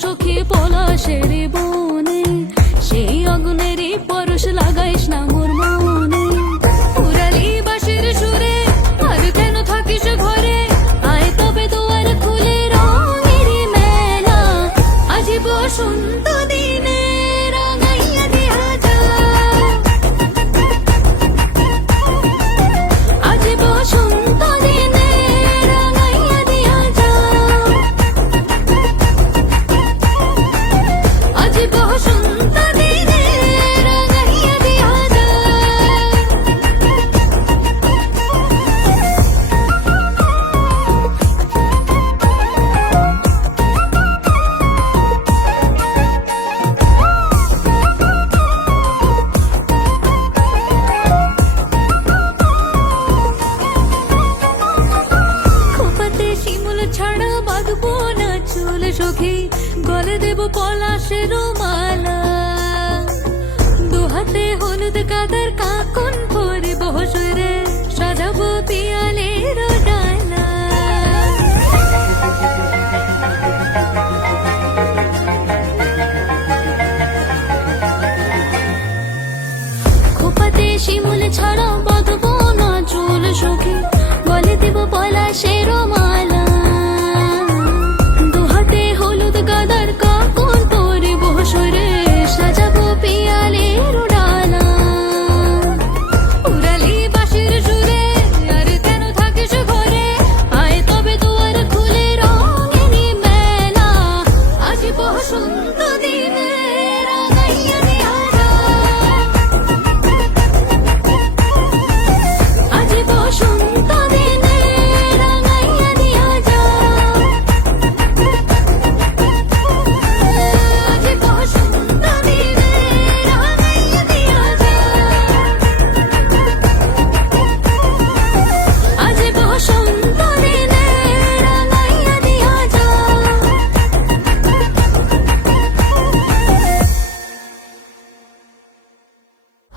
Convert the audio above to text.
সখী পলাশের বনে, সেই অগ্নেরই পরশ লাগাইস না মোর মনে। পুরালি বাঁশির সুরে আর কেন থাকিস ঘরে, আয় তবে দুয়ার খুলে রঙেরই মেলা। আজি বসন্ত দিনে রাঙাইয়া দিয়া যা, আজি বসন্ত দিনে রাঙাইয়া দিয়া যা, আজি বসন্ত দিনে রাঙাইয়া দিয়া যা। খোপাতে শিমুল ছাড়া বাঁধবো না চুল সখী, গলে দেব পলাশের মালা। দুহাতে হলুদ কাদার কাকন পরিব রে, সাজাবো পিয়ালের ডালা। খোপাতে শিমুল ছাড়া বাঁধবো না চুল সখী, গলে দেব পলাশের মালা।